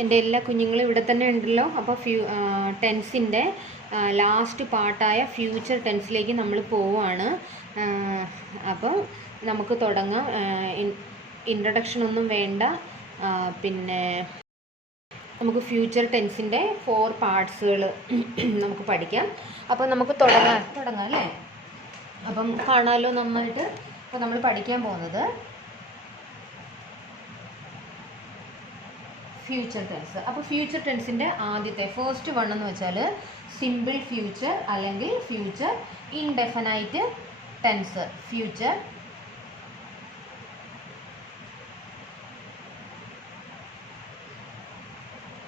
എൻ്റെ എല്ലാ കുഞ്ഞുങ്ങളും ഇവിടെ തന്നെ ഉണ്ടല്ലോ. അപ്പോൾ ടെൻസിൻ്റെ ലാസ്റ്റ് പാർട്ടായ ഫ്യൂച്ചർ ടെൻസിലേക്ക് നമ്മൾ പോവുകയാണ്. അപ്പോൾ നമുക്ക് തുടങ്ങാം. ഇൻട്രൊഡക്ഷൻ ഒന്നും വേണ്ട. പിന്നെ നമുക്ക് ഫ്യൂച്ചർ ടെൻസിൻ്റെ 4 പാർട്സുകൾ നമുക്ക് പഠിക്കാം. അപ്പോൾ നമുക്ക് തുടങ്ങാം അല്ലേ? അപ്പം കാണാമല്ലോ നന്നായിട്ട്. അപ്പോൾ നമ്മൾ പഠിക്കാൻ പോകുന്നത് ഫ്യൂച്ചർ ടെൻസ്. അപ്പോൾ ഫ്യൂച്ചർ ടെൻസിൻ്റെ ആദ്യത്തെ ഫസ്റ്റ് വൺ എന്ന് വെച്ചാൽ സിമ്പിൾ ഫ്യൂച്ചർ അല്ലെങ്കിൽ future indefinite tense. Future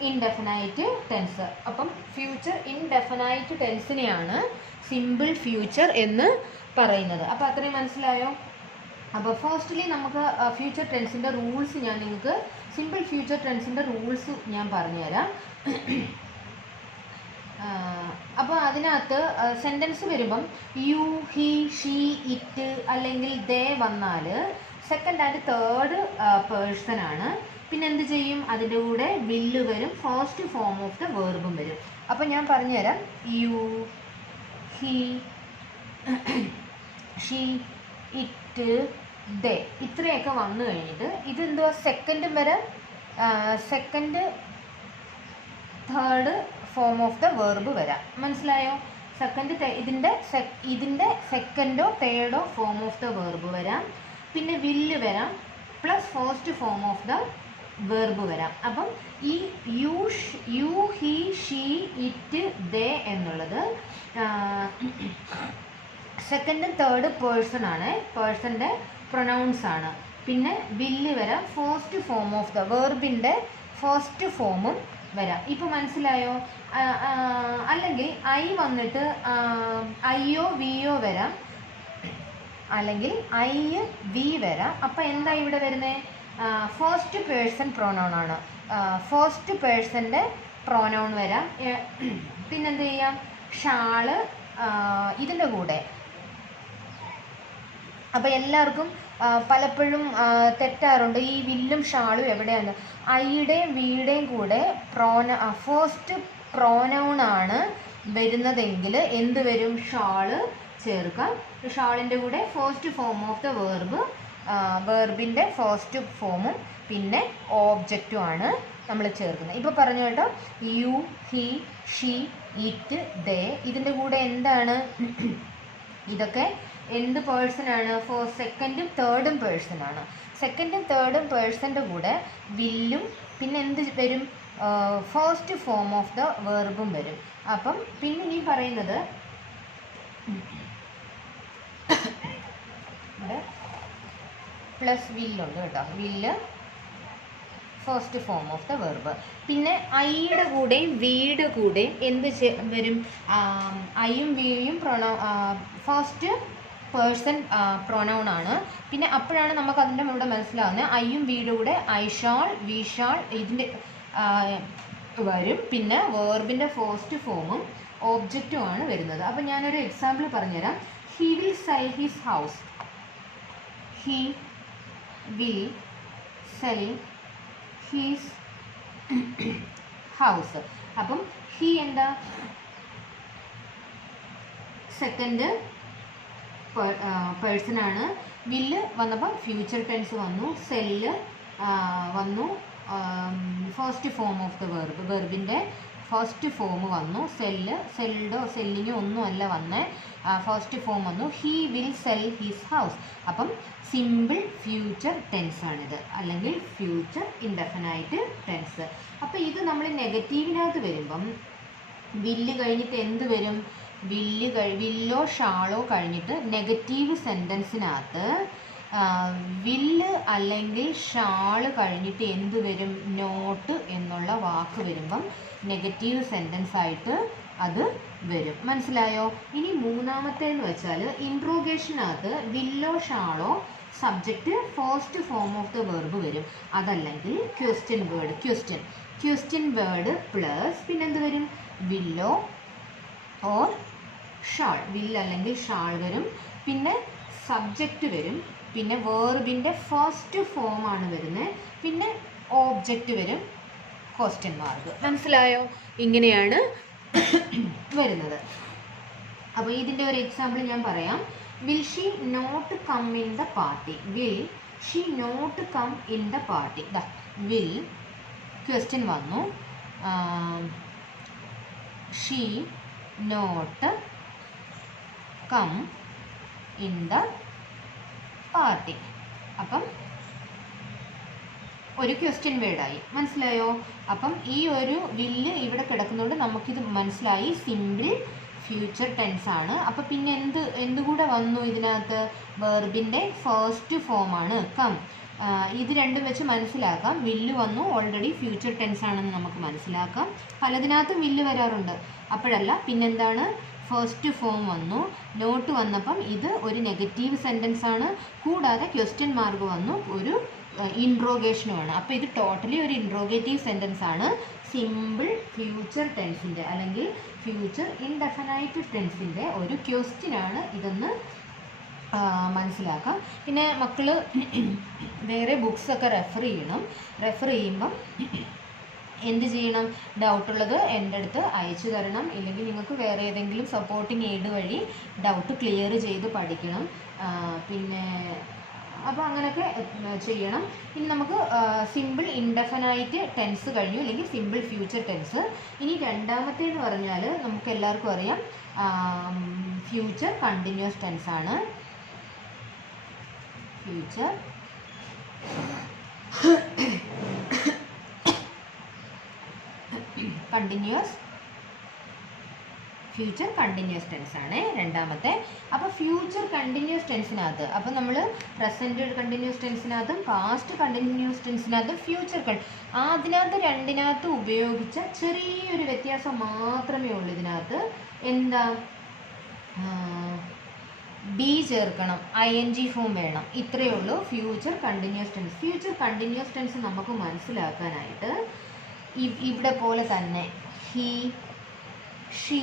indefinite tense. അപ്പം ഫ്യൂച്ചർ ഇൻഡെഫിനൈറ്റ് ടെൻസിനെയാണ് സിമ്പിൾ ഫ്യൂച്ചർ എന്ന് പറയുന്നത്. അപ്പോൾ അത്രയും മനസ്സിലായോ? അപ്പോൾ ഫസ്റ്റ്ലി നമുക്ക് ഫ്യൂച്ചർ ടെൻസിൻ്റെ റൂൾസ് ഞാൻ നിങ്ങൾക്ക് സിമ്പിൾ ഫ്യൂച്ചർ ടെൻസിൻ്റെ റൂൾസ് ഞാൻ പറഞ്ഞുതരാം. അപ്പോൾ അതിനകത്ത് സെൻറ്റൻസ് വരുമ്പം യു, ഹി, ഷീ, ഇറ്റ് അല്ലെങ്കിൽ ദേ വന്നാൽ സെക്കൻഡ് ആൻഡ് തേർഡ് പേഴ്സൺ ആണ്. പിന്നെ എന്ത് ചെയ്യും? അതിൻ്റെ കൂടെ വില്ല് വരും, ഫസ്റ്റ് ഫോം ഓഫ് ദ വേർബും വരും. അപ്പോൾ ഞാൻ പറഞ്ഞുതരാം. യു, ഹി, ഷീ, ഇറ്റ്, ദേ ഇത്രയൊക്കെ വന്നു കഴിഞ്ഞിട്ട് ഇതെന്തുവാ സെക്കൻഡും വരെ second third form of the verb വരാം. മനസ്സിലായോ? ഇതിൻ്റെ സെക്കൻഡോ തേർഡോ ഫോം ഓഫ് ദ വേർബ് വരാം. പിന്നെ വില്ല് വരാം plus first form of the verb വരാം. അപ്പം ഈ യു, ഹി, ഷീ, ഇറ്റ്, ദേ എന്നുള്ളത് സെക്കൻഡ് തേർഡ് പേഴ്സൺ ആണ്, പേഴ്സൻ്റെ പ്രൊനൗൺസ് ആണ്. പിന്നെ വില്ല് വരാം, ഫസ്റ്റ് ഫോം ഓഫ് ദ വേർബിൻ്റെ ഫസ്റ്റ് ഫോമും വരാം. ഇപ്പോൾ മനസ്സിലായോ? അല്ലെങ്കിൽ ഐ വന്നിട്ട് ഐയോ വിയോ വരാം, അല്ലെങ്കിൽ ഐ വി വരാം. അപ്പോൾ എന്താ ഇവിടെ വരുന്നത്? ഫസ്റ്റ് പേഴ്സൺ പ്രൊനൗൺ ആണ്. ഫസ്റ്റ് പേഴ്സൻ്റെ പ്രൊനൗൺ വരാം. പിന്നെന്ത് ചെയ്യാം? ഷാള് ഇതിൻ്റെ കൂടെ. അപ്പോൾ എല്ലാവർക്കും പലപ്പോഴും തെറ്റാറുണ്ട് ഈ വില്ലും ഷാളും എവിടെയാണ്. ഐയുടെയും വിയുടെയും കൂടെ ഫസ്റ്റ് പ്രോനൗൺ ആണ് വരുന്നതെങ്കിൽ എന്ത് വരും? ഷാള് ചേർക്കാം. ഷാളിൻ്റെ കൂടെ first form of the verb, വേർബിൻ്റെ ഫസ്റ്റ് ഫോമും പിന്നെ ഓബ്ജക്റ്റും ആണ് നമ്മൾ ചേർക്കുന്നത്. ഇപ്പോൾ പറഞ്ഞു കേട്ടോ, you, he, she, it, they ഇതിൻ്റെ കൂടെ എന്താണ്? ഇതൊക്കെ എന്ത് പേഴ്സൺ ആണ്? സെക്കൻഡും തേർഡും പേഴ്സൺ ആണ്. സെക്കൻഡും തേർഡും പേഴ്സൻ്റെ കൂടെ വില്ലും പിന്നെ എന്ത് വരും? ഫസ്റ്റ് ഫോം ഓഫ് ദ വേർബും വരും. അപ്പം പിന്നെ ഈ പറയുന്നത് ഇവിടെ പ്ലസ് വില്ലുണ്ട് കേട്ടോ. വില്ല് first form of the verb. പിന്നെ ഐയുടെ കൂടെയും വിയുടെ കൂടെയും എന്ത് വരും? ഐയും വിയും ഫസ്റ്റ് പേഴ്സൺ പ്രൊനൗൺ ആണ്. പിന്നെ അപ്പോഴാണ് നമുക്ക് അതിൻ്റെ ഇവിടെ മനസ്സിലാവുന്നത് ഐയും വിയുടെ കൂടെ ഐ ഷാൾ, വി ഷാൾ ഇതിൻ്റെ വരും. പിന്നെ വേർബിൻ്റെ ഫസ്റ്റ് ഫോമും ഓബ്ജക്റ്റും ആണ് വരുന്നത്. അപ്പോൾ ഞാനൊരു എക്സാമ്പിൾ പറഞ്ഞുതരാം. He will sell his house. He will sell his house. അപ്പം ഹി എന്താ? സെക്കൻഡ് പേഴ്സൺ ആണ്. വില്ല് വന്നപ്പോൾ ഫ്യൂച്ചർ ടെൻസ് വന്നു. സെല്ല് വന്നു, first form of the verb, വെർബിൻ്റെ ഫസ്റ്റ് ഫോം വന്നു. സെൽഡോ സെല്ലിങ്ങോ ഒന്നുമല്ല വന്നേ, ഫസ്റ്റ് ഫോം വന്നു. He will sell his house. അപ്പം സിമ്പിൾ ഫ്യൂച്ചർ ടെൻസ് ആണിത്, അല്ലെങ്കിൽ ഫ്യൂച്ചർ ഇൻഡെഫിനൈറ്റ് ടെൻസ്. അപ്പോൾ ഇത് നമ്മൾ നെഗറ്റീവിനകത്ത് വരുമ്പം വില്ല് കഴിഞ്ഞിട്ട് എന്ത് വരും? വില്ലോ ഷാളോ കഴിഞ്ഞിട്ട് നെഗറ്റീവ് സെൻറ്റൻസിനകത്ത് വില്ല് അല്ലെങ്കിൽ ഷാള് കഴിഞ്ഞിട്ട് എന്ത് വരും? നോട്ട് എന്നുള്ള വാക്ക് വരുമ്പം നെഗറ്റീവ് സെൻറ്റൻസ് ആയിട്ട് അത് വരും. മനസ്സിലായോ? ഇനി മൂന്നാമത്തേന്ന് വെച്ചാൽ ഇൻട്രോഗേഷനകത്ത് വില്ലോ ഷാളോ subject first form of the verb വരും. അതല്ലെങ്കിൽ question word, question word plus പിന്നെന്ത് വരും? വില്ലോ ഓർ ഷാൾ. വില്ല് അല്ലെങ്കിൽ ഷാൾ വരും. പിന്നെ സബ്ജക്റ്റ് വരും. പിന്നെ വേർബിൻ്റെ ഫസ്റ്റ് ഫോമാണ് വരുന്നത്. പിന്നെ ഓബ്ജക്റ്റ് വരും. Question mark. മനസ്സിലായോ? ഇങ്ങനെയാണ് വരുന്നത്. അപ്പോൾ ഇതിൻ്റെ ഒരു എക്സാമ്പിൾ ഞാൻ പറയാം. Will she not come in the party. Will she not come in the party. The will question വന്നു. She not come in the party. അപ്പം ഒരു ക്വസ്റ്റ്യൻ വേർഡായി. മനസ്സിലായോ? അപ്പം ഈ ഒരു വില്ല് ഇവിടെ കിടക്കുന്നതുകൊണ്ട് നമുക്കിത് മനസ്സിലായി സിമ്പിൾ ഫ്യൂച്ചർ ടെൻസ് ആണ്. അപ്പോൾ പിന്നെ എന്തുകൂടെ വന്നു ഇതിനകത്ത്? വെർബിൻ്റെ ഫസ്റ്റ് ഫോമാണ് കം. ഇത് രണ്ടും വെച്ച് മനസ്സിലാക്കാം. വില്ല് വന്നു, ഓൾറെഡി ഫ്യൂച്ചർ ടെൻസ് ആണെന്ന് നമുക്ക് മനസ്സിലാക്കാം. പലതിനകത്തും വില്ല് വരാറുണ്ട്, അപ്പോഴല്ല. പിന്നെന്താണ്? ഫസ്റ്റ് ഫോം വന്നു, നോട്ട് വന്നപ്പം ഇത് ഒരു നെഗറ്റീവ് സെൻറ്റൻസ് ആണ്. കൂടാതെ ക്വസ്റ്റ്യൻ മാർക്ക് വന്നു, ഒരു ഇൻട്രോഗേഷനുമാണ്. അപ്പോൾ ഇത് ടോട്ടലി ഒരു ഇൻട്രോഗേറ്റീവ് സെൻറ്റൻസ് ആണ്. സിമ്പിൾ ഫ്യൂച്ചർ ടെൻസിൻ്റെ അല്ലെങ്കിൽ ഫ്യൂച്ചർ ഇൻഡെഫിനൈറ്റ് ടെൻസിൻ്റെ ഒരു ക്വസ്റ്റ്യനാണ് ഇതെന്ന് മനസ്സിലാക്കാം. പിന്നെ മക്കൾ വേറെ ബുക്സൊക്കെ റെഫർ ചെയ്യണം. റെഫർ ചെയ്യുമ്പം എന്ത് ചെയ്യണം? ഡൗട്ടുള്ളത് എൻ്റെ അടുത്ത് അയച്ചു തരണം. ഇല്ലെങ്കിൽ നിങ്ങൾക്ക് വേറെ ഏതെങ്കിലും സപ്പോർട്ടിങ് എയ്ഡ് വഴി ഡൗട്ട് ക്ലിയർ ചെയ്ത് പഠിക്കണം. പിന്നെ അപ്പോൾ അങ്ങനെയൊക്കെ ചെയ്യണം. ഇനി നമുക്ക് സിമ്പിൾ ഇൻഡെഫിനൈറ്റ് ടെൻസ് കഴിഞ്ഞു, അല്ലെങ്കിൽ സിമ്പിൾ ഫ്യൂച്ചർ ടെൻസ്. ഇനി രണ്ടാമത്തേന്ന് പറഞ്ഞാൽ നമുക്ക് എല്ലാവർക്കും അറിയാം ഫ്യൂച്ചർ കണ്ടിന്യൂസ് ടെൻസ് ആണ്. ഫ്യൂച്ചർ കണ്ടിന്യൂസ് ടെൻസ് ആണ് രണ്ടാമത്തെ. അപ്പോൾ ഫ്യൂച്ചർ കണ്ടിന്യൂസ് ടെൻസിനകത്ത് അപ്പോൾ നമ്മൾ പ്രസൻറ്റ് കണ്ടിന്യൂസ് ടെൻസിനകത്തും പാസ്റ്റ് കണ്ടിന്യൂസ് ടെൻസിനകത്തും ഫ്യൂച്ചർ അതിനകത്ത് രണ്ടിനകത്ത് ഉപയോഗിച്ച ചെറിയൊരു വ്യത്യാസം മാത്രമേ ഉള്ളൂ. ഇതിനകത്ത് എന്താ? ബി ചേർക്കണം, ING ഫോം വേണം, ഇത്രയേ ഉള്ളൂ future continuous tense. Future continuous tense നമുക്ക് മനസ്സിലാക്കാനായിട്ട് ഇവിടെ പോലെ തന്നെ ഹി, ഷീ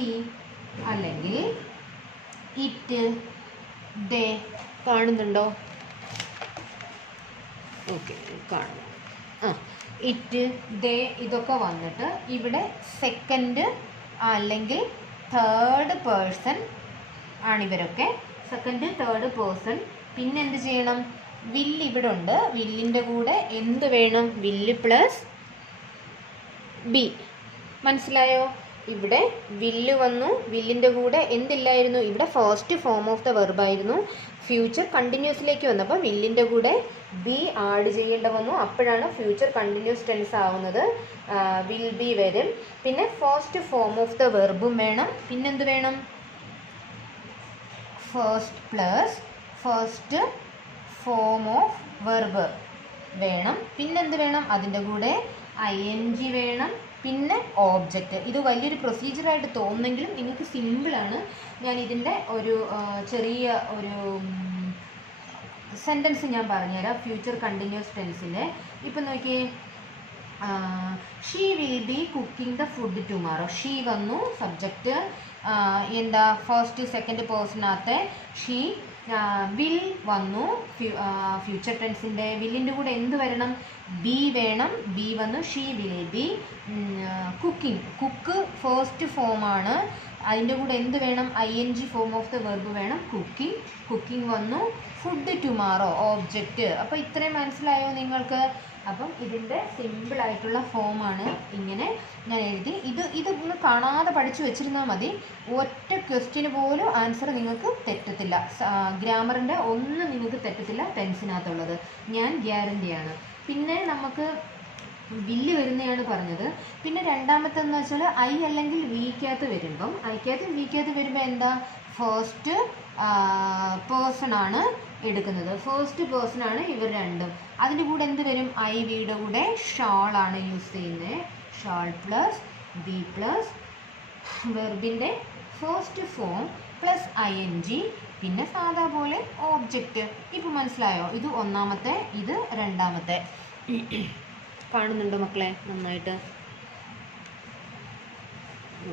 അല്ലെങ്കിൽ ഇറ്റ്, ദേ കാണുന്നുണ്ടോ? ഓക്കെ, കാണുന്നു. ഇറ്റ്, ദേ ഇതൊക്കെ വന്നിട്ട് ഇവിടെ സെക്കൻഡ് അല്ലെങ്കിൽ തേർഡ് പേഴ്സൺ ആണിവരൊക്കെ. Second third person. പിന്നെ എന്ത് ചെയ്യണം? വില്ല് ഇവിടെ ഉണ്ട്. വില്ലിൻ്റെ കൂടെ എന്ത് വേണം? വില്ല് പ്ലസ് ബി. മനസ്സിലായോ? ഇവിടെ വില്ല് വന്നു, വില്ലിൻ്റെ കൂടെ എന്തില്ലായിരുന്നു? ഇവിടെ ഫസ്റ്റ് ഫോം ഓഫ് ദ വെർബായിരുന്നു. ഫ്യൂച്ചർ കണ്ടിന്യൂസിലേക്ക് വന്നപ്പോൾ വില്ലിൻ്റെ കൂടെ ബി ആഡ് ചെയ്യേണ്ട വന്നു. അപ്പോഴാണ് ഫ്യൂച്ചർ കണ്ടിന്യൂസ് ടെൻസ് ആവുന്നത്. വിൽ ബി വരും. പിന്നെ ഫസ്റ്റ് ഫോം ഓഫ് ദ വെർബും വേണം. പിന്നെന്ത് വേണം? First plus first form of verb വേണം. പിന്നെന്ത് വേണം? അതിൻ്റെ കൂടെ ING വേണം. പിന്നെ ഓബ്ജക്റ്റ്. ഇത് വലിയൊരു പ്രൊസീജിയറായിട്ട് തോന്നുന്നെങ്കിലും നിങ്ങൾക്ക് സിമ്പിളാണ്. ഞാൻ ഇതിൻ്റെ ഒരു ചെറിയ ഒരു സെൻറ്റൻസ് ഞാൻ പറഞ്ഞുതരാം ഫ്യൂച്ചർ കണ്ടിന്യൂസ് ടെൻസിൻ്റെ. ഇപ്പം നോക്കിയേ, she will be cooking the food tomorrow. She വന്നു, സബ്ജക്റ്റ് എന്താ? ഫസ്റ്റ് സെക്കൻഡ് പേഴ്സണകത്തെ ഷീ. വിൽ വന്നു, ഫ്യൂച്ചർ ടെൻസിൻ്റെ. വില്ലിൻ്റെ കൂടെ എന്ത് വരണം? ബി വേണം. ബി വന്നു, she will be cooking. Cook first ഫോമാണ്. അതിൻ്റെ കൂടെ എന്ത് വേണം? ING form of the verb വേണം, കുക്കിംഗ്. കുക്കിംഗ് വന്നു. Food tomorrow object. അപ്പോൾ ഇത്രയും മനസ്സിലായോ നിങ്ങൾക്ക്? അപ്പം ഇതിൻ്റെ സിമ്പിളായിട്ടുള്ള ഫോമാണ് ഇങ്ങനെ ഞാൻ എഴുതി. ഇത് നിങ്ങൾ കാണാതെ പഠിച്ചു വെച്ചിരുന്നാൽ മതി. ഒറ്റ ക്വസ്റ്റ്യന് പോലും ആൻസർ നിങ്ങൾക്ക് തെറ്റത്തില്ല. ഗ്രാമറിൻ്റെ ഒന്നും നിങ്ങൾക്ക് തെറ്റത്തില്ല ടെൻസിനകത്തുള്ളത്, ഞാൻ ഗ്യാരണ്ടിയാണ്. പിന്നെ നമുക്ക് വില്ല് വരുന്നതാണ് പറഞ്ഞത്. പിന്നെ രണ്ടാമത്തെന്ന് വെച്ചാൽ ഐ അല്ലെങ്കിൽ വിക്കകത്ത് വരുമ്പം, ഐക്കകത്തും വിക്കകത്ത് വരുമ്പോൾ എന്താ? ഫസ്റ്റ് പേഴ്സൺ ആണ് എടുക്കുന്നത്. ഫസ്റ്റ് പേഴ്സൺ ആണ് ഇവർ രണ്ടും. അതിൻ്റെ കൂടെ എന്ത് വരും? ഐ വിയുടെ കൂടെ ഷാളാണ് യൂസ് ചെയ്യുന്നത്. ഷാൾ പ്ലസ് ബി പ്ലസ് വെർബിൻ്റെ ഫസ്റ്റ് ഫോം പ്ലസ് ING, പിന്നെ സാധാ പോലെ ഓബ്ജക്റ്റ്. ഇപ്പോൾ മനസ്സിലായോ? ഇത് ഒന്നാമത്തെ, ഇത് രണ്ടാമത്തെ. കാണുന്നുണ്ടോ മക്കളെ നന്നായിട്ട്?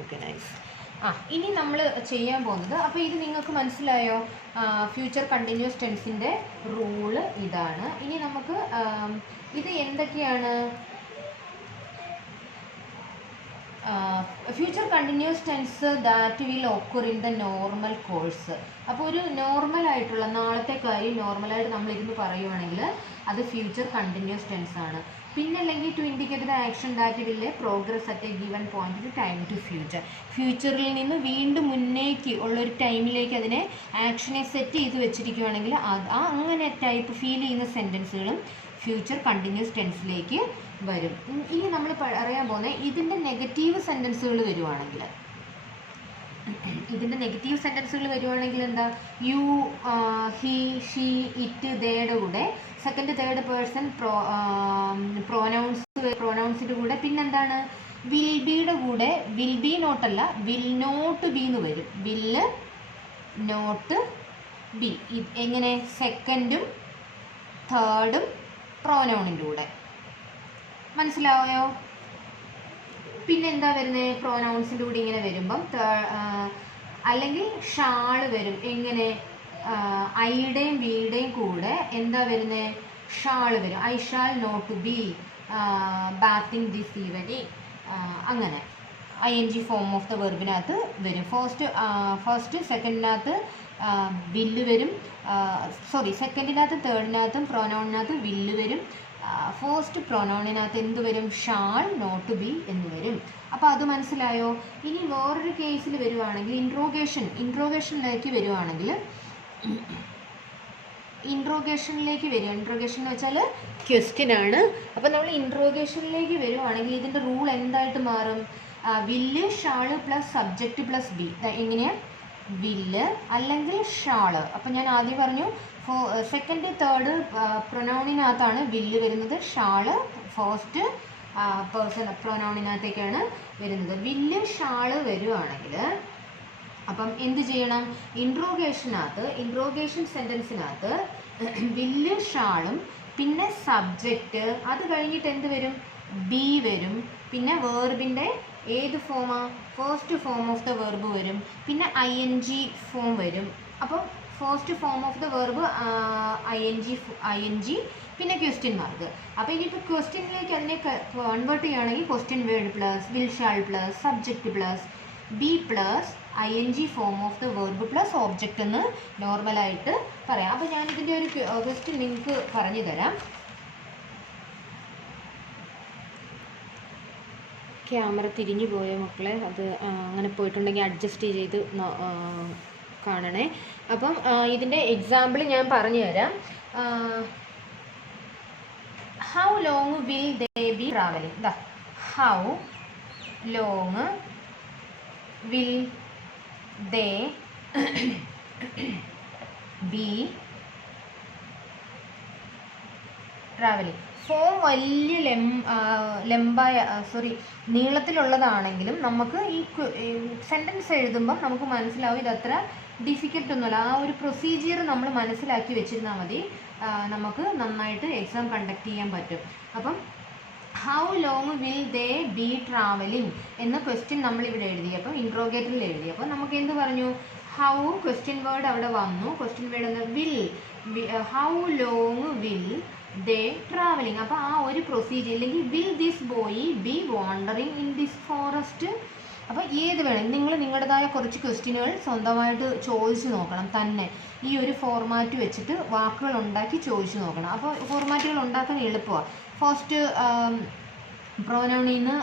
Okay, nice. ഇനി നമ്മൾ ചെയ്യാൻ പോകുന്നത്, അപ്പോൾ ഇത് നിങ്ങൾക്ക് മനസ്സിലായോ? ഫ്യൂച്ചർ കണ്ടിന്യൂസ് ടെൻസിൻ്റെ റൂള് ഇതാണ്. ഇനി നമുക്ക് ഇത് എന്തൊക്കെയാണ്? Future continuous tense that will occur in the normal course. അപ്പോൾ ഒരു നോർമലായിട്ടുള്ള നാളത്തെ കാര്യം നോർമലായിട്ട് നമ്മളിരുന്ന് പറയുവാണെങ്കിൽ അത് ഫ്യൂച്ചർ കണ്ടിന്യൂസ് ടെൻസ് ആണ്. പിന്നെ അല്ലെങ്കിൽ to indicate the action that will progress at a given point to time to future. ഫ്യൂച്ചറിൽ നിന്ന് വീണ്ടും മുന്നേക്ക് ഉള്ളൊരു ടൈമിലേക്ക് അതിനെ ആക്ഷനെ സെറ്റ് ചെയ്ത് വെച്ചിരിക്കുകയാണെങ്കിൽ അങ്ങനെ ടൈപ്പ് ഫീൽ ചെയ്യുന്ന സെൻറ്റൻസുകളും ഫ്യൂച്ചർ കണ്ടിന്യൂസ് ടെൻസിലേക്ക് വരും. ഇനി നമ്മൾ അറിയാൻ പോകുന്നത് ഇതിൻ്റെ നെഗറ്റീവ് സെൻറ്റൻസുകൾ വരുവാണെങ്കിൽ, എന്താ, യു, ഹി, ഷീ, ഇറ്റ്, ദേയുടെ കൂടെ സെക്കൻഡ് തേർഡ് പേഴ്സൺ പ്രോനൗൺസിൻ്റെ കൂടെ പിന്നെന്താണ്, വിൽ ബിയുടെ കൂടെ വിൽ ബി നോട്ടല്ല വിൽ നോട്ട് ബി എന്ന് വരും. വില്ല് നോട്ട് ബി. എങ്ങനെ, സെക്കൻഡും തേർഡും പ്രോനൗണിൻ്റെ കൂടെ. മനസ്സിലായോ? പിന്നെ എന്താ വരുന്നത്, പ്രോനൗൺസിൻ്റെ കൂടെ ഇങ്ങനെ വരുമ്പം അല്ലെങ്കിൽ ഷാള് വരും. എങ്ങനെ, ഐയുടെയും ബിയുടെയും കൂടെ എന്താ വരുന്നത്, ഷാള് വരും. I shall not be bathing this evening. അങ്ങനെ ING ഫോം ഓഫ് ദ വെർബിനകത്ത് വരും. ഫസ്റ്റ് സെക്കൻഡിനകത്ത് വില്ല് വരും. സെക്കൻഡിനകത്തും തേർഡിനകത്തും പ്രോനൗണിനകത്ത് വില്ല് വരും. ഫസ്റ്റ് പ്രോനൗണിനകത്ത് എന്ത് വരും, ഷാൾ നോട്ട് ബി എന്ന് വരും. അപ്പോൾ അത് മനസ്സിലായോ? ഇനി വേറൊരു കേസിൽ വരുവാണെങ്കിൽ ഇൻട്രോഗേഷനിലേക്ക് വരുവാണെങ്കിൽ ഇൻട്രോഗേഷൻ എന്ന് വെച്ചാൽ ക്വസ്റ്റ്യൻ ആണ്. അപ്പോൾ നമ്മൾ ഇൻട്രോഗേഷനിലേക്ക് വരുവാണെങ്കിൽ ഇതിൻ്റെ റൂൾ എന്തായിട്ട് മാറും, വില്ല് shawl plus subject plus B. എങ്ങനെയാണ്, വില്ല് അല്ലെങ്കിൽ ഷാള്. അപ്പം ഞാൻ ആദ്യം പറഞ്ഞു സെക്കൻഡ് തേർഡ് പ്രൊനൗണിനകത്താണ് വില്ല് വരുന്നത്, ഷാള് ഫസ്റ്റ് പേഴ്സൺ പ്രൊനൗണിനകത്തേക്കാണ് വരുന്നത്. വില്ല് ഷാള് വരുവാണെങ്കിൽ അപ്പം എന്ത് ചെയ്യണം, ഇൻട്രോഗേഷൻ സെൻറ്റൻസിനകത്ത് വില്ല് ഷാളും പിന്നെ സബ്ജക്റ്റ്, അത് കഴിഞ്ഞിട്ട് എന്ത് വരും, ബി വരും. പിന്നെ വേർബിൻ്റെ ഏത് ഫോമാ, first form of the verb വരും. പിന്നെ ING ഫോം വരും. അപ്പം first form of the verb ING പിന്നെ ക്വസ്റ്റ്യൻ മാർക്ക്. അപ്പോൾ ഇനിയിപ്പോൾ ക്വസ്റ്റ്യനിലേക്ക് അതിനെ കൺവേർട്ട് ചെയ്യുകയാണെങ്കിൽ question word plus will shall plus subject plus be plus ING form of the verb plus object എന്ന് നോർമലായിട്ട് പറയാം. അപ്പോൾ ഞാനിതിൻ്റെ ഒരു ക്വസ്റ്റ്യൻ നിങ്ങൾക്ക് പറഞ്ഞു തരാം. ക്യാമറ തിരിഞ്ഞു പോയ മക്കളെ, അത് അങ്ങനെ പോയിട്ടുണ്ടെങ്കിൽ അഡ്ജസ്റ്റ് ചെയ്ത് കാണണേ. അപ്പം ഇതിൻ്റെ എക്സാമ്പിൾ ഞാൻ പറഞ്ഞു തരാം. How long will they be travelling. How long will they be travelling. Form വലിയ നീളത്തിലുള്ളതാണെങ്കിലും നമുക്ക് ഈ സെൻറ്റൻസ് എഴുതുമ്പം നമുക്ക് മനസ്സിലാവും ഇതത്ര ഡിഫിക്കൽട്ട് ഒന്നുമല്ല. ആ ഒരു പ്രൊസീജിയർ നമ്മൾ മനസ്സിലാക്കി വെച്ചിരുന്നാൽ മതി, നമുക്ക് നന്നായിട്ട് എക്സാം കണ്ടക്ട് ചെയ്യാൻ പറ്റും. അപ്പം how long will they be travelling എന്ന ക്വസ്റ്റ്യൻ നമ്മളിവിടെ എഴുതി. അപ്പം ഇൻട്രോഗേറ്ററിൽ എഴുതി. അപ്പോൾ നമുക്ക് എന്ത് പറഞ്ഞു, ഹൗ ക്വസ്റ്റ്യൻ വേർഡ് അവിടെ വന്നു. ക്വസ്റ്റ്യൻ വേർഡ് എന്ന് will, how long will they travelling. അപ്പോൾ ആ ഒരു പ്രൊസീജിയർ, അല്ലെങ്കിൽ will this boy be wandering in this forest. അപ്പോൾ ഏത് വേണം, നിങ്ങൾ നിങ്ങളുടേതായ കുറച്ച് ക്വസ്റ്റ്യനുകൾ സ്വന്തമായിട്ട് ചോദിച്ചു നോക്കണം. തന്നെ ഈ ഒരു ഫോർമാറ്റ് വെച്ചിട്ട് വാക്കുകൾ ഉണ്ടാക്കി ചോദിച്ചു നോക്കണം. അപ്പോൾ ഫോർമാറ്റുകൾ ഉണ്ടാക്കാൻ എളുപ്പമാണ്. ഫസ്റ്റ് പ്രോനൗണിൽ നിന്ന്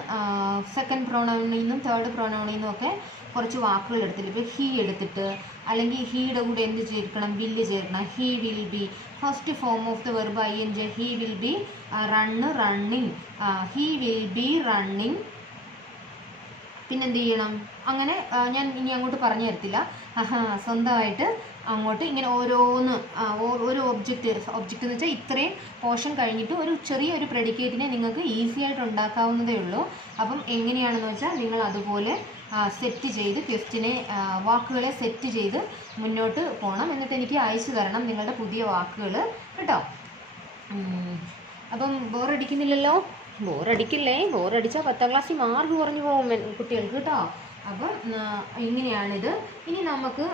സെക്കൻഡ് പ്രോനൗണിൽ നിന്നും തേർഡ് പ്രോനൗണിൽ നിന്നും ഒക്കെ കുറച്ച് വാക്കുകൾ എടുത്തിട്ട്, ഇപ്പോൾ ഹീ എടുത്തിട്ട് അല്ലെങ്കിൽ ഹീയുടെ കൂടെ എന്ത് ചേർക്കണം, വില്ല് ചേർക്കണം. He will be first form of the verb ING. He will be running. He will be running. പിന്നെന്ത് ചെയ്യണം, അങ്ങനെ ഞാൻ ഇനി അങ്ങോട്ട് പറഞ്ഞു തരത്തില്ല, സ്വന്തമായിട്ട് അങ്ങോട്ട് ഇങ്ങനെ ഓരോന്ന് ഒരു ഒബ്ജക്റ്റ് എന്ന് വെച്ചാൽ ഇത്രയും പോർഷൻ കഴിഞ്ഞിട്ട് ഒരു ചെറിയൊരു പ്രെഡിക്കേറ്റിനെ നിങ്ങൾക്ക് ഈസി ആയിട്ട് ഉണ്ടാക്കാവുന്നതേ ഉള്ളൂ. അപ്പം എങ്ങനെയാണെന്ന് വെച്ചാൽ നിങ്ങൾ അതുപോലെ സെറ്റ് ചെയ്ത് ക്വസ്റ്റിനെ വാക്കുകളെ സെറ്റ് ചെയ്ത് മുന്നോട്ട് പോകണം. എന്നിട്ട് എനിക്ക് അയച്ചു തരണം നിങ്ങളുടെ പുതിയ വാക്കുകൾ കേട്ടോ. അപ്പം ബോറടിക്കുന്നില്ലല്ലോ? ബോറടിക്കില്ലേ? ബോറടിച്ചാൽ 10ാം ക്ലാസ്സിൽ മാർക്ക് കുറഞ്ഞു പോകും കുട്ടികൾക്ക് കേട്ടോ. അപ്പം ഇങ്ങനെയാണിത്. ഇനി നമുക്ക്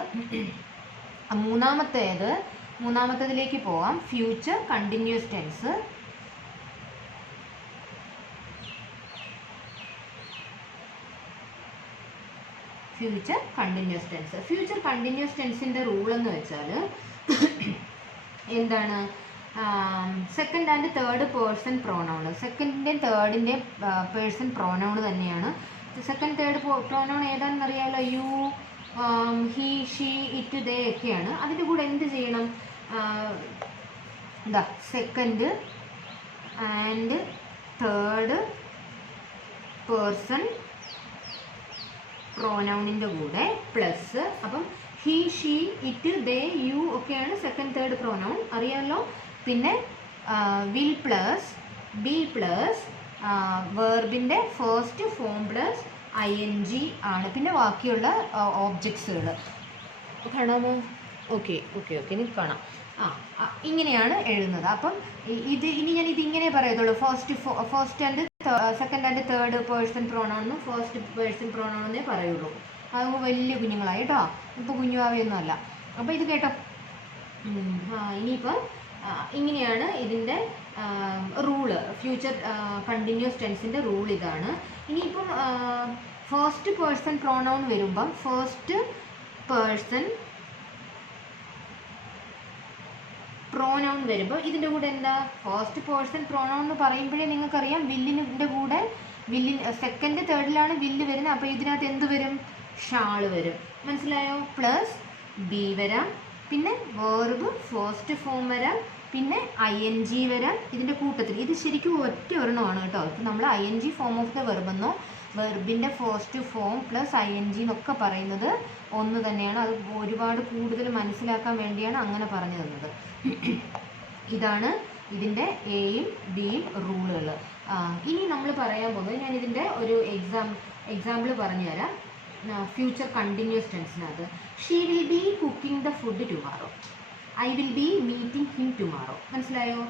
മൂന്നാമത്തേതിലേക്ക് പോവാം. Future continuous tense. Future continuous tense. Future continuous ടെൻസിൻ്റെ റൂൾ എന്ന് വെച്ചാൽ എന്താണ്? Second and third person pronoun, സെക്കൻഡിൻ്റെയും തേർഡിൻ്റെയും പേഴ്സൺ പ്രോനൗൺ തന്നെയാണ്. സെക്കൻഡ് തേർഡ് പ്രോനൗൺ ഏതാണെന്ന് അറിയാമല്ലോ, you, he, she, it, they ഒക്കെയാണ്. അതിൻ്റെ കൂടെ എന്ത് ചെയ്യണം? എന്താ, സെക്കൻഡ് ആൻഡ് തേർഡ് പേഴ്സൺ പ്രോനൗണിൻ്റെ കൂടെ പ്ലസ്, അപ്പം he, she, it, they, you ഒക്കെയാണ് സെക്കൻഡ് തേർഡ് പ്രോനൗൺ, അറിയാമല്ലോ. പിന്നെ വിൽ പ്ലസ് ബി പ്ലസ് വേർബിൻ്റെ ഫസ്റ്റ് ഫോം പ്ലസ് ING ആണ്. പിന്നെ ബാക്കിയുള്ള ഓബ്ജക്ട്സുകൾ കാണാമോ? ഓക്കെ ഓക്കെ ഓക്കെ, എനിക്ക് കാണാം. ഇങ്ങനെയാണ് എഴുതുന്നത്. അപ്പം ഇനി ഞാൻ ഇതിങ്ങനെ പറയത്തുള്ളൂ, first and second and third person പ്രോണൗണെന്നും ഫസ്റ്റ് പേഴ്സൺ പ്രോണൗണെന്നേ പറയുള്ളൂ. അത് വലിയ കുഞ്ഞുങ്ങളായി കേട്ടോ, ഇപ്പോൾ കുഞ്ഞുവാവയൊന്നും അല്ല. അപ്പോൾ ഇത് കേട്ടോ. ഇനിയിപ്പം ഇങ്ങനെയാണ് ഇതിൻ്റെ റൂള്, ഫ്യൂച്ചർ കണ്ടിന്യൂസ് ടെൻസിൻ്റെ റൂൾ ഇതാണ്. ഇനിയിപ്പം ഫസ്റ്റ് പേഴ്സൺ പ്രോണൗൺ വരുമ്പം ഫസ്റ്റ് പേഴ്സൺ പ്രോനൗൺ വരുമ്പോൾ ഇതിൻ്റെ കൂടെ എന്താ, ഫസ്റ്റ് പേഴ്സൺ പ്രോനൗൺ എന്ന് പറയുമ്പോഴേ നിങ്ങൾക്കറിയാം വില്ലിൻ്റെ കൂടെ സെക്കൻഡ് തേർഡിലാണ് വില്ല് വരുന്നത്. അപ്പോൾ ഇതിനകത്ത് എന്ത് വരും? ഷാള് വരും. മനസ്സിലായോ? പ്ലസ് ബി വരാം, പിന്നെ വേർബ് ഫസ്റ്റ് ഫോം വരാം, പിന്നെ ING വരാം ഇതിൻ്റെ കൂട്ടത്തിൽ. ഇത് ശരിക്കും ഒറ്റ ഒരെണ്ണമാണ് കേട്ടോ. ഇപ്പം നമ്മൾ ING form of the verb എന്നോ വെർബിൻ്റെ ഫസ്റ്റ് ഫോം പ്ലസ് ING എന്നൊക്കെ പറയുന്നത് ഒന്ന് തന്നെയാണ്. അത് ഒരുപാട് കൂടുതൽ മനസ്സിലാക്കാൻ വേണ്ടിയാണ് അങ്ങനെ പറഞ്ഞു തന്നത്. ഇതാണ് ഇതിൻ്റെ എയും ബിയും റൂളുകൾ. ഇനി നമ്മൾ പറയാൻ പോകുന്നത്, ഞാൻ ഇതിൻ്റെ ഒരു എക്സാമ്പിൾ പറഞ്ഞു തരാം. ഫ്യൂച്ചർ കണ്ടിന്യൂസ് ടെൻസിനകത്ത് she will be cooking the food tomorrow, I will be meeting him tomorrow. മനസ്സിലായോ?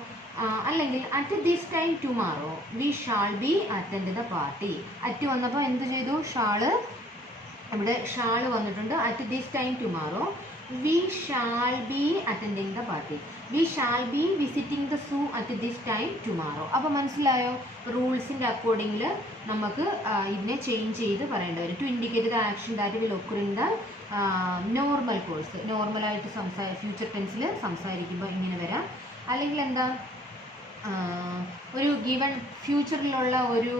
അല്ലെങ്കിൽ at this time tomorrow we shall be attend the party. At വന്നപ്പോൾ എന്ത് ചെയ്തു? ഷാള്, ഇവിടെ ഷാള് വന്നിട്ടുണ്ട്. At this time tomorrow we shall be attending the party, we shall be visiting the zoo at this time tomorrow. അപ്പോൾ മനസ്സിലായോ? റൂൾസിൻ്റെ അക്കോർഡിങ്ങിൽ നമുക്ക് ഇതിനെ change ചെയ്ത് പറയേണ്ടി വരും. To indicate the action that will occur in the normal course. നോർമലായിട്ട് future ടെൻസിൽ സംസാരിക്കുമ്പോൾ ഇങ്ങനെ വരാം. അല്ലെങ്കിൽ എന്താ, ഒരു ഗിവൺ ഫ്യൂച്ചറിലുള്ള ഒരു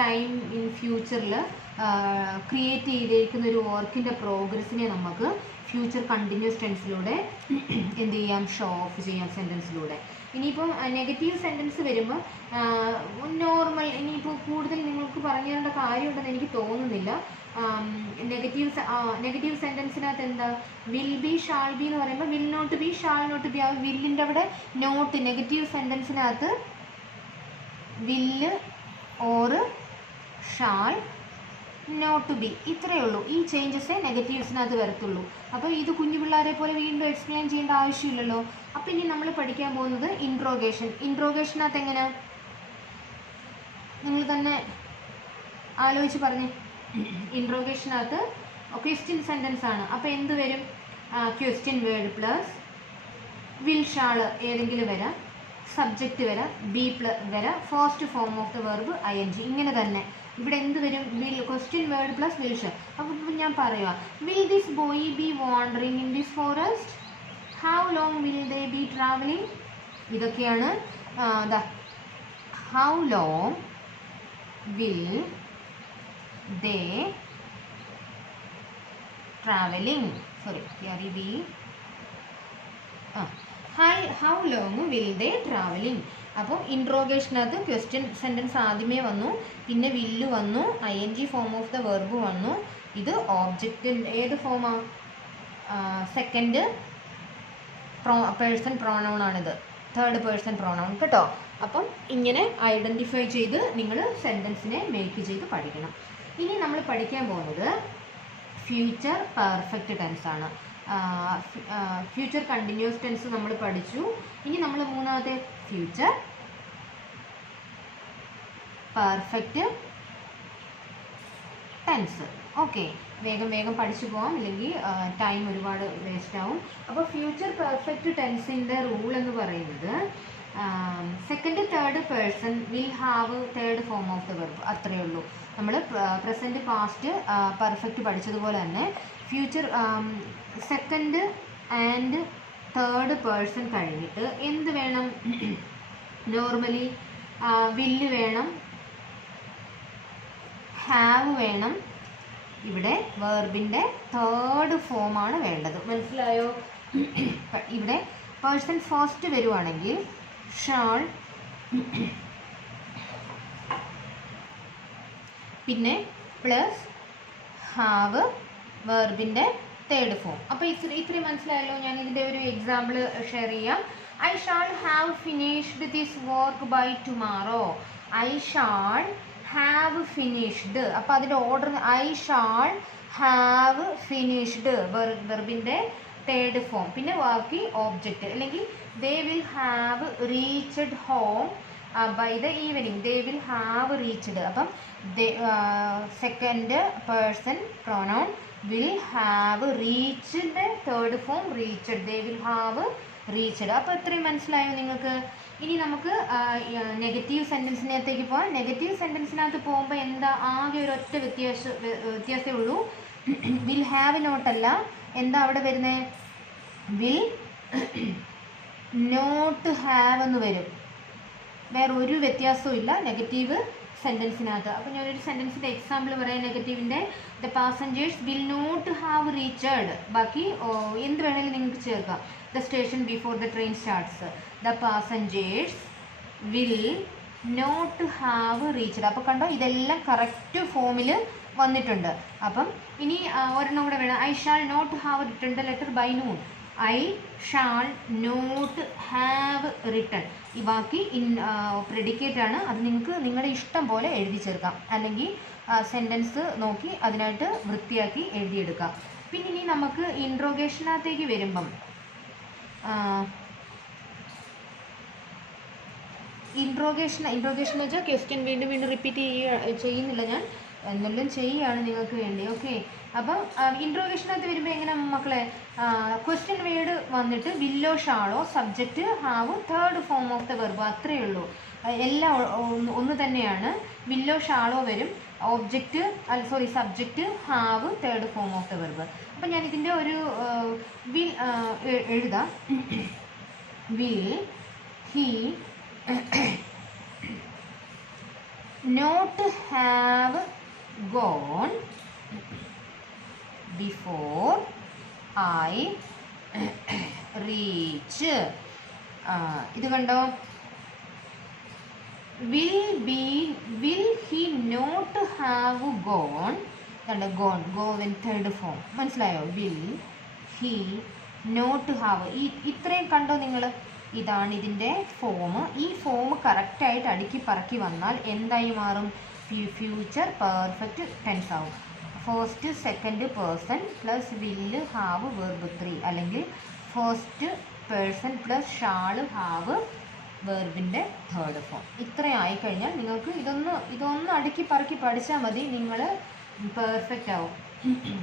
ടൈം ഇൻ ഫ്യൂച്ചറിൽ ക്രിയേറ്റ് ചെയ്തിരിക്കുന്ന ഒരു വർക്കിൻ്റെ പ്രോഗ്രസ്സിനെ നമുക്ക് ഫ്യൂച്ചർ കണ്ടിന്യൂസ് ടെൻസിലൂടെ എന്ത് ചെയ്യാം? ഷോ ഓഫ് ചെയ്യാം സെൻറ്റൻസിലൂടെ. ഇനിയിപ്പം നെഗറ്റീവ് സെൻറ്റൻസ് വരുമ്പോൾ ഇനിയിപ്പോൾ കൂടുതൽ നിങ്ങൾക്ക് പറഞ്ഞു തരേണ്ട കാര്യമുണ്ടെന്ന് എനിക്ക് തോന്നുന്നില്ല. നെഗറ്റീവ് സെൻറ്റൻസിനകത്ത് എന്താ, വിൽ ബി ഷാൾ ബി എന്ന് പറയുമ്പോൾ will not be shall not be. ആ വില്ലിൻ്റെ അവിടെ നോട്ട്, നെഗറ്റീവ് സെൻറ്റൻസിനകത്ത് വില്ല് ഓർ ഷാൾ നോട്ട് ബി, ഇത്രയേ ഉള്ളൂ. ഈ ചേഞ്ചസേ നെഗറ്റീവ്സിനകത്ത് വരത്തുള്ളൂ. അപ്പോൾ ഇത് കുഞ്ഞു പിള്ളേരെ പോലെ വീണ്ടും എക്സ്പ്ലെയിൻ ചെയ്യേണ്ട ആവശ്യമില്ലല്ലോ. അപ്പോൾ ഇനി നമ്മൾ പഠിക്കാൻ പോകുന്നത് ഇൻട്രോഗേഷനകത്ത് എങ്ങനെ, നിങ്ങൾ തന്നെ ആലോചിച്ച് പറഞ്ഞേ. ഇൻട്രോഗേഷനകത്ത് ക്വസ്റ്റ്യൻ സെൻറ്റൻസ് ആണ്. അപ്പോൾ എന്ത് വരും? Question word plus will shall ഏതെങ്കിലും വരാം, സബ്ജക്റ്റ് വരാം, ബി പ്ലസ് വരാം, first form of the verb ING. ഇങ്ങനെ തന്നെ ഇവിടെ എന്ത് വരും? Will, question word plus will shall. അപ്പോൾ ഞാൻ പറയുക, will this boy be wandering in this forest, how long will they be travelling. ഇതൊക്കെയാണ് how long will they travelling, how long will they travelling. അപ്പോൾ ഇൻട്രോഗേഷനകത്ത് ക്വസ്റ്റ്യൻ സെൻറ്റൻസ് ആദ്യമേ വന്നു, പിന്നെ വില്ല് വന്നു, ING form of the verb വന്നു. ഇത് ഓബ്ജക്റ്റിൻ്റെ ഏത് ഫോമാണ്? സെക്കൻഡ് പേഴ്സൺ പ്രോനൗൺ ആണിത്, തേർഡ് പേഴ്സൺ പ്രോനൗൺ കേട്ടോ. അപ്പം ഇങ്ങനെ ഐഡൻറ്റിഫൈ ചെയ്ത് നിങ്ങൾ സെൻറ്റൻസിനെ മേക്ക് ചെയ്ത് പഠിക്കണം. ഇനി നമ്മൾ പഠിക്കാൻ പോകുന്നത് ഫ്യൂച്ചർ പെർഫെക്റ്റ് ടെൻസ് ആണ്. ഫ്യൂച്ചർ കണ്ടിന്യൂസ് ടെൻസ് നമ്മൾ പഠിച്ചു. ഇനി നമ്മൾ മൂന്നാമത്തെ ഫ്യൂച്ചർ പെർഫെക്റ്റ് ടെൻസ്. ഓക്കെ, വേഗം പഠിച്ചു പോകാം, ഇല്ലെങ്കിൽ ടൈം ഒരുപാട് വേസ്റ്റ് ആവും. അപ്പോൾ ഫ്യൂച്ചർ പെർഫെക്റ്റ് ടെൻസിൻ്റെ റൂൾ എന്ന് പറയുന്നത് second third person will have third form of the verb. അത്രയേ ഉള്ളൂ. നമ്മൾ പ്രസൻറ്റ് പാസ്റ്റ് പെർഫെക്റ്റ് പഠിച്ചതുപോലെ തന്നെ future second and third person കഴിഞ്ഞിട്ട് എന്ത് വേണം? നോർമലി വില്ല് വേണം, ഹാവ് വേണം. ഇവിടെ വെർബിൻ്റെ തേർഡ് ഫോമാണ് വേണ്ടത്. മനസ്സിലായോ? ഇവിടെ പേഴ്സൺ ഫസ്റ്റ് വരുവാണെങ്കിൽ ഷാൾ, പിന്നെ പ്ലസ് ഹാവ് വെർബിൻ്റെ തേർഡ് ഫോം. അപ്പോൾ ഇത്രയും മനസ്സിലായല്ലോ. ഞാൻ ഇതിൻ്റെ ഒരു എക്സാമ്പിൾ ഷെയർ ചെയ്യാം. I shall have finished this work by tomorrow. I shall have finished. അപ്പോൾ അതിൻ്റെ order I shall have finished വെർബിൻ്റെ തേർഡ് ഫോം. പിന്നെ ബാക്കി ഓബ്ജക്റ്റ്. അല്ലെങ്കിൽ they will have reached home by the evening. They will have reached. അപ്പം second person pronoun will have reached, third form reached. They will have reached. അപ്പോൾ ഇത്രയും മനസ്സിലായോ നിങ്ങൾക്ക്? ഇനി നമുക്ക് നെഗറ്റീവ് സെൻറ്റൻസിനകത്തേക്ക് പോകാം. നെഗറ്റീവ് സെൻറ്റൻസിനകത്ത് പോകുമ്പോൾ എന്താ? ആകെ ഒരു ഒറ്റ വ്യത്യാസമേ ഉള്ളൂ. വിൽ ഹാവ് നോട്ടല്ല. എന്താ അവിടെ വരുന്നത്? വിൽ നോട്ട് ഹാവ് എന്ന് വരും. വേറെ ഒരു വ്യത്യാസവും ഇല്ല നെഗറ്റീവ് സെൻറ്റൻസിനകത്ത്. അപ്പോൾ ഞാനൊരു സെൻറ്റൻസിൻ്റെ എക്സാമ്പിൾ പറയാം. നെഗറ്റീവിൻ്റെ the passengers will not have reached. ബാക്കി എന്ത് വേണമെങ്കിലും നിങ്ങൾക്ക് ചേർക്കാം. The station before the train starts. The passengers will not have reached. അപ്പോൾ കണ്ടോ, ഇതെല്ലാം കറക്റ്റ് ഫോമിൽ വന്നിട്ടുണ്ട്. അപ്പം ഇനി ഒരെണ്ണം കൂടെ വേണം. I shall not have written the letter by noon. I shall not have written. ഈ ബാക്കി പ്രെഡിക്കേറ്റ് ആണ്. അത് നിങ്ങൾക്ക് നിങ്ങളുടെ ഇഷ്ടം പോലെ എഴുതി ചേർക്കാം. അല്ലെങ്കിൽ സെൻറ്റൻസ് നോക്കി അതിനായിട്ട് വൃത്തിയാക്കി എഴുതിയെടുക്കാം. പിന്നെ ഇനി നമുക്ക് ഇൻട്രോഗേഷനകത്തേക്ക് വരുമ്പം ഇൻട്രോഗേഷൻ എന്ന് വെച്ചാൽ ക്വസ്റ്റ്യൻ വീണ്ടും റിപ്പീറ്റ് ചെയ്യുന്നില്ല ഞാൻ, എന്നെല്ലാം ചെയ്യുകയാണ് നിങ്ങൾക്ക് വേണ്ടി. ഓക്കെ. അപ്പം ഇൻട്രോഗേഷനകത്ത് വരുമ്പോൾ എങ്ങനെ മക്കളെ? ക്വസ്റ്റ്യൻ വേർഡ് വന്നിട്ട് വില്ലോ ഷാളോ, subject have, third form of the verb. അത്രയേ ഉള്ളൂ. എല്ലാം ഒന്ന് തന്നെയാണ്. വില്ലോ ഷാളോ വരും, object subject have, third form of the verb. അപ്പം ഞാൻ ഇതിൻ്റെ ഒരു വിൽ എഴുതാം. Will he not have gone before I reach. ഇത് കണ്ടോ? will he not have gone? കണ്ടോ? go in third form. മനസ്സിലായോ? will he not have. ഇത്രയും കണ്ടോ നിങ്ങൾ? ഇതാണ് ഇതിൻ്റെ ഫോം. ഈ ഫോം കറക്റ്റായിട്ട് അടുക്കി പറക്കി വന്നാൽ എന്തായി മാറും? ഫ്യൂച്ചർ പെർഫെക്റ്റ് ടെൻസ് ആവും. First second person plus will have verb 3, അല്ലെങ്കിൽ first person plus shall have വെർബിൻ്റെ തേർഡ് ഫോം. ഇത്രയും ആയിക്കഴിഞ്ഞാൽ നിങ്ങൾക്ക് ഇതൊന്ന് അടുക്കി പറക്കി പഠിച്ചാൽ മതി, നിങ്ങൾ പെർഫെക്റ്റ് ആവും.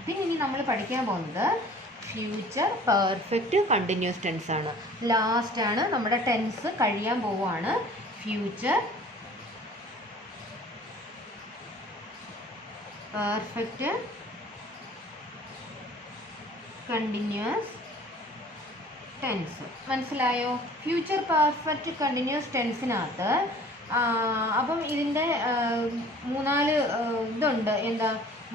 പിന്നെ ഇനി നമ്മൾ പഠിക്കാൻ പോകുന്നത് ഫ്യൂച്ചർ പെർഫെക്റ്റ് കണ്ടിന്യൂസ് ടെൻസ് ആണ്. ലാസ്റ്റ് ആണ്, നമ്മുടെ ടെൻസ് കഴിയാൻ പോവുകയാണ്. Future perfect continuous tense. മനസ്സിലായോ? ഫ്യൂച്ചർ പെർഫെക്റ്റ് കണ്ടിന്യൂസ് ടെൻസിനകത്ത് അപ്പം ഇതിൻ്റെ 3-4 ഇതുണ്ട്. എന്താ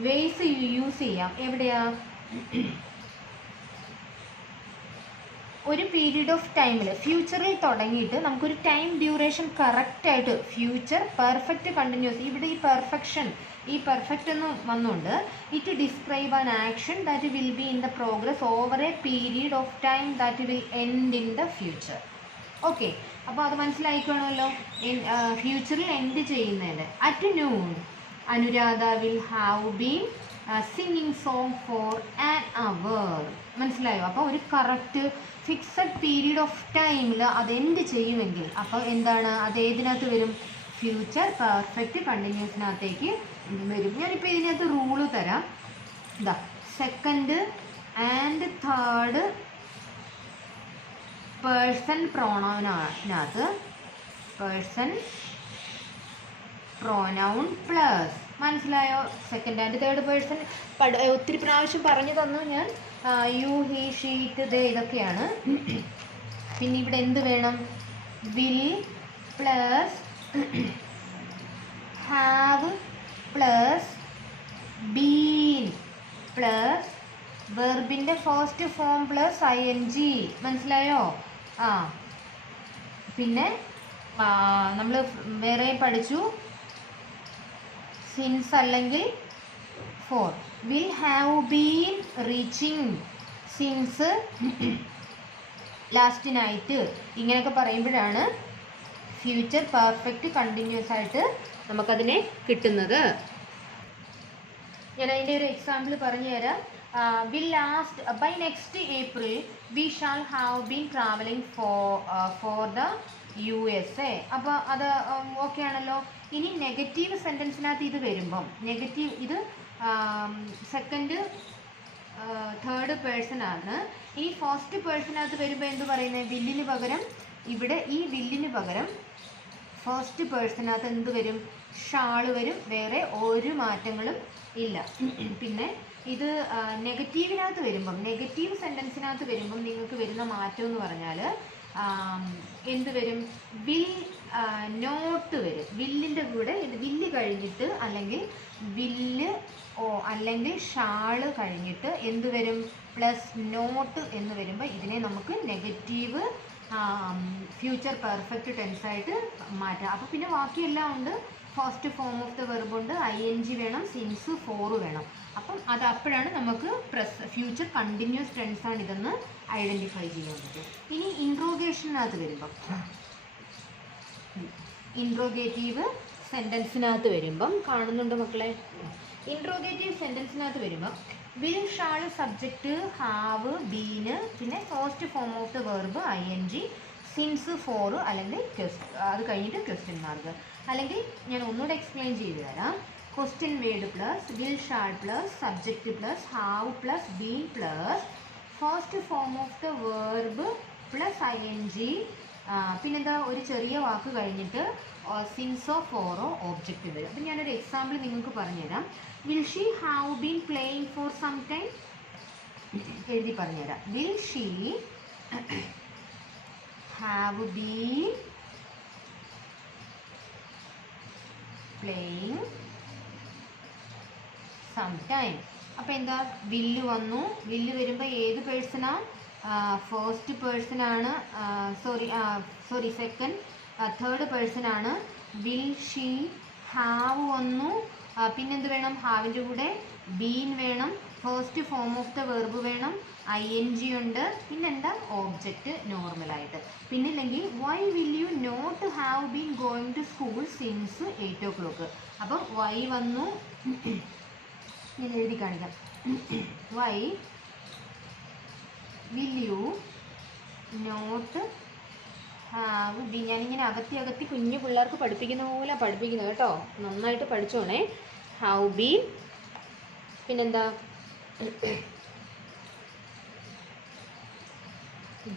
വേയ്സ് യൂസ് ചെയ്യാം. എവിടെയാ? ഒരു പീരീഡ് ഓഫ് ടൈമിൽ ഫ്യൂച്ചറിൽ തുടങ്ങിയിട്ട് നമുക്കൊരു ടൈം ഡ്യൂറേഷൻ കറക്റ്റായിട്ട് ഫ്യൂച്ചർ പെർഫെക്റ്റ് കണ്ടിന്യൂസ്. ഇവിടെ ഈ പെർഫെക്റ്റ് എന്ന് വന്നുകൊണ്ട് it describe an action that will be in the progress over A period of time that will end in the future. Okay. അപ്പോൾ അത് മനസ്സിലായിക്കണമല്ലോ. ഫ്യൂച്ചറിൽ എൻഡ് ചെയ്യുന്നതിൻ്റെ. At noon Anuradha will have been singing song for an hour. മനസ്സിലായോ? അപ്പോൾ ഒരു correct fixed period of ടൈമിൽ അത് end ചെയ്യുമെങ്കിൽ അപ്പോൾ എന്താണ്? അത് ഏതിനകത്ത് വരും? ഫ്യൂച്ചർ പെർഫെക്റ്റ് കണ്ടിന്യൂസിനകത്തേക്ക് വരും. ഞാനിപ്പോൾ ഇതിനകത്ത് റൂള് തരാം. ഇതാ, സെക്കൻഡ് ആൻഡ് തേർഡ് പേഴ്സൺ പ്രോണൗനകത്ത് pronoun plus. മനസ്സിലായോ? സെക്കൻഡ് ആൻഡ് തേർഡ് പേഴ്സൺ ഒത്തിരി പ്രാവശ്യം പറഞ്ഞു തന്നു ഞാൻ. You, he, she, it, they ഇതൊക്കെയാണ്. പിന്നെ ഇവിടെ എന്ത് വേണം? Will plus have plus been plus വെർബിൻ്റെ ഫസ്റ്റ് ഫോം പ്ലസ് ING. മനസ്സിലായോ? പിന്നെ നമ്മൾ വേറെ പഠിച്ചു സിൻസ് അല്ലെങ്കിൽ for. Will have been reaching since last night. ഇങ്ങനെയൊക്കെ പറയുമ്പോഴാണ് ഫ്യൂച്ചർ പെർഫെക്റ്റ് കണ്ടിന്യൂസ് ആയിട്ട് നമുക്കതിനെ കിട്ടുന്നത്. ഞാൻ അതിൻ്റെ ഒരു എക്സാമ്പിൾ പറഞ്ഞു തരാം. Will last by next April we shall have been travelling for the USA. അപ്പോൾ അത് ഓക്കെ ആണല്ലോ. ഇനി നെഗറ്റീവ് സെൻറ്റൻസിനകത്ത് ഇത് വരുമ്പം നെഗറ്റീവ് ഇത് സെക്കൻഡ് തേർഡ് പേഴ്സൺ ആണ്. ഈ ഫസ്റ്റ് പേഴ്സണകത്ത് വരുമ്പോൾ എന്ത് പറയുന്നത്? വില്ലിന് പകരം ഇവിടെ ഈ വില്ലിന് പകരം ഫസ്റ്റ് പേഴ്സണകത്ത് എന്ത് വരും? ഷാള് വരും. വേറെ ഒരു മാറ്റങ്ങളും ഇല്ല. പിന്നെ ഇത് നെഗറ്റീവിനകത്ത് വരുമ്പം നെഗറ്റീവ് സെൻറ്റൻസിനകത്ത് വരുമ്പം നിങ്ങൾക്ക് വരുന്ന മാറ്റം എന്ന് പറഞ്ഞാൽ എന്ത് വരും? വിൽ നോട്ട് വരും. വില്ലിൻ്റെ കൂടെ ഇത് വില്ല് കഴിഞ്ഞിട്ട് അല്ലെങ്കിൽ വില്ല് അല്ലെങ്കിൽ ഷാള് കഴിഞ്ഞിട്ട് എന്ത് വരും? പ്ലസ് നോട്ട് എന്ന് വരുമ്പോൾ ഇതിനെ നമുക്ക് നെഗറ്റീവ് ഫ്യൂച്ചർ പെർഫെക്റ്റ് ടെൻസായിട്ട് മാറ്റാം. അപ്പോൾ പിന്നെ ബാക്കിയെല്ലാം ഉണ്ട്. First form of the verb ഉണ്ട്, ING വേണം, സിൻസ് ഫോർ വേണം. അപ്പം അത് അപ്പോഴാണ് നമുക്ക് ഫ്യൂച്ചർ കണ്ടിന്യൂസ് ടെൻസാണ് ഇതെന്ന് ഐഡൻറ്റിഫൈ ചെയ്യാൻ പറ്റും. ഇനി ഇൻട്രോഗേഷനകത്ത് വരുമ്പം ഇൻട്രോഗേറ്റീവ് സെൻറ്റൻസിനകത്ത് വരുമ്പം കാണുന്നുണ്ട് മക്കളെ. ഇൻട്രോഗേറ്റീവ് സെൻറ്റൻസിനകത്ത് വരുമ്പം will shall subject have been പിന്നെ first form of the verb ING since for അല്ലെങ്കിൽ അത് കഴിഞ്ഞിട്ട് ക്വസ്റ്റ്യൻ മാർക്ക്. അല്ലെങ്കിൽ ഞാൻ ഒന്നുകൂടെ എക്സ്പ്ലെയിൻ ചെയ്തു തരാം. Question word plus will shall plus subject plus have plus been plus first form of the verb plus ING പിന്നെന്താ ഒരു ചെറിയ വാക്ക് കഴിഞ്ഞിട്ട് സിൻസോ ഫോറോ ഓബ്ജക്റ്റ് വരും. അപ്പം ഞാനൊരു എക്സാമ്പിൾ നിങ്ങൾക്ക് പറഞ്ഞുതരാം. Will she have been playing for some time എഴുതി പറഞ്ഞുതരാം. Will she have been playing some time. അപ്പോൾ എന്താ? വില്ല് വന്നു. വില്ല് വരുമ്പോൾ ഏത് പേഴ്സണാ? ഫസ്റ്റ് പേഴ്സണാണ്. സോറി സെക്കൻഡ് തേർഡ് പേഴ്സണാണ്. വിൽ ഷീ ഹാവ് വന്നു. പിന്നെന്ത് വേണം? ഹാവിൻ്റെ കൂടെ ബീൻ വേണം. First form of the verb വേണം. ING ഉണ്ട്. പിന്നെന്താ? ഓബ്ജക്റ്റ് നോർമലായിട്ട്. പിന്നില്ലെങ്കിൽ why will you not have been going to school since 8 o'clock. അപ്പം വൈ വന്നു. ഞാൻ എഴുതി കാണിക്കാം. Why will you not have been. ഞാനിങ്ങനെ അകത്തി കുഞ്ഞു പിള്ളേർക്ക് പഠിപ്പിക്കുന്ന പോലെ പഠിപ്പിക്കുന്നത് കേട്ടോ. നന്നായിട്ട് പഠിച്ചോണേ. ഹാവ് ബീൻ പിന്നെന്താ?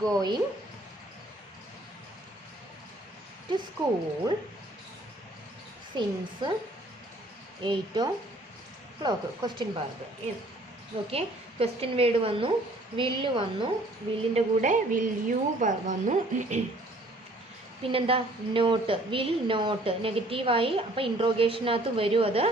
Going to school since 8 o'clock question mark. Okay, question word വന്നു. വില്ല് വന്നു. വില്ലിൻ്റെ കൂടെ വിൽ യു വന്നു. പിന്നെന്താ? നോട്ട്. വിൽ നോട്ട് നെഗറ്റീവായി. അപ്പോൾ ഇൻട്രോഗേഷനകത്ത് വരും അത്.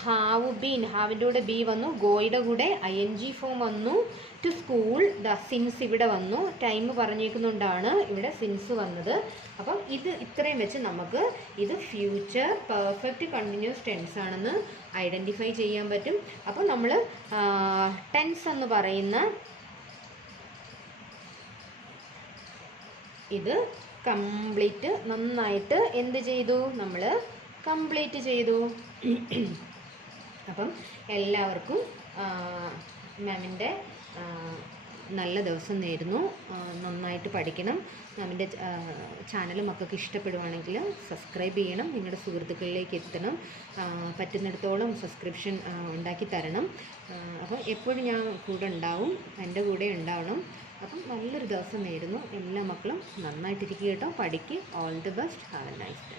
ഹാവ് ബീൻ ഹാവിൻ്റെ കൂടെ ബി വന്നു. ഗോയുടെ കൂടെ ING ഫോം വന്നു. ടു സ്കൂൾ ദ സിൻസ് ഇവിടെ വന്നു. ടൈം പറഞ്ഞേക്കുന്നുണ്ടാണ് ഇവിടെ സിൻസ് വന്നത്. അപ്പം ഇത് ഇത്രയും വെച്ച് നമുക്ക് ഇത് ഫ്യൂച്ചർ പെർഫെക്റ്റ് കണ്ടിന്യൂസ് ടെൻസ് ആണെന്ന് ഐഡൻറ്റിഫൈ ചെയ്യാൻ പറ്റും. അപ്പോൾ നമ്മൾ ടെൻസ് എന്ന് പറയുന്ന ഇത് കംപ്ലീറ്റ് നന്നായിട്ട് എന്ത് ചെയ്തു? നമ്മൾ കംപ്ലീറ്റ് ചെയ്തു. അപ്പം എല്ലാവർക്കും മാമിൻ്റെ നല്ല ദിവസം നേരുന്നു. നന്നായിട്ട് പഠിക്കണം. മാമിൻ്റെ ചാനൽ മക്കൾക്ക് ഇഷ്ടപ്പെടുവാണെങ്കിൽ സബ്സ്ക്രൈബ് ചെയ്യണം. നിങ്ങളുടെ സുഹൃത്തുക്കളിലേക്ക് എത്തണം. പറ്റുന്നിടത്തോളം സബ്സ്ക്രിപ്ഷൻ ഉണ്ടാക്കി തരണം. അപ്പോൾ എപ്പോഴും ഞാൻ കൂടെ ഉണ്ടാവും. എൻ്റെ കൂടെ ഉണ്ടാവണം. അപ്പം നല്ലൊരു ദിവസം നേരുന്നു. എല്ലാ മക്കളും നന്നായിട്ടിരിക്കുക കേട്ടോ. പഠിക്കുക. All the best. Have A nice day.